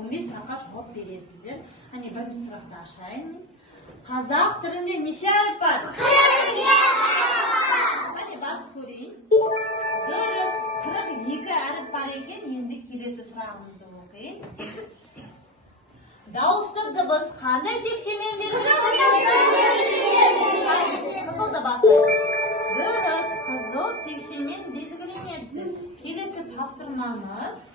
15 сұраққа жауап бересіздер. Әне бірінші сұрақты ашайын. Қазақ тілінде неше әріп бар? 42 әріп бар. Әне басып көрейін. Дұрыс, 42 әріп бар екен. Енді келесі сұрағымызды оқиын. Дауысты дыбыс қандай текшемен беріледі? Қызыл дыбысы. Дұрыс, қызыл текшемен белгіленеді. Келесі тапсырмамыз